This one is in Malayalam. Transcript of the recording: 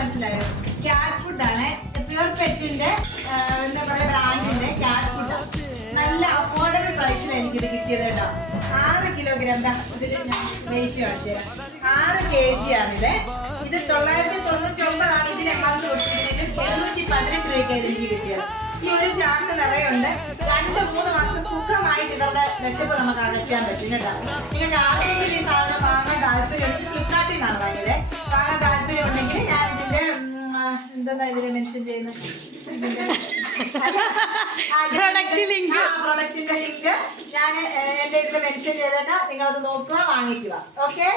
മനസ്സിലായോ? ക്യാറ്റ് ഫുഡാണ്, പ്യുർ പെറ്റിന്റെ എന്താ പറയുക ബ്രാൻഡിന്റെ ക്യാറ്റ് ഫുഡ്. നല്ല അഫോർഡബിൾ പ്രൈസിൽ എനിക്കിത് കിട്ടിയത് കേട്ടോ. 6 കിലോഗ്രാം വെയിറ്റ് കാണിച്ചു തരാം. 6 kg ആണിത്. ഇത് 999 ഇതിന്റെ അളവ് കൊടുത്തിട്ടുണ്ടെങ്കിൽ 718 രൂപയ്ക്കാണ് എനിക്ക് കിട്ടിയത്. ഈ ഒരു ചാക്ക് നിറയുണ്ട്. 2-3 മാസം സുഖമായിട്ട് ഇവരുടെ വിശപ്പ് നമുക്ക് അടയ്ക്കാൻ പറ്റും കേട്ടോ. നിങ്ങൾക്ക് ആർക്കെങ്കിലും ഈ സാധനം വാങ്ങാൻ താല്പര്യമുണ്ടെങ്കിൽ ഫ്ലിപ്കാർട്ടിൽ നിന്നാണ് വാങ്ങിയത്. വാങ്ങാൻ താല്പര്യം ഉണ്ടെങ്കിൽ ഞാൻ ഇതിന്റെ എന്താ ഇതിൽ മെൻഷൻ ചെയ്യുന്നത്, പ്രൊഡക്റ്റിന്റെ ലിങ്ക് ഞാൻ എന്റെ ഇതിൽ മെൻഷൻ ചെയ്തേക്കാം. നിങ്ങളത് നോക്കുക, വാങ്ങിക്കുക. ഓക്കെ.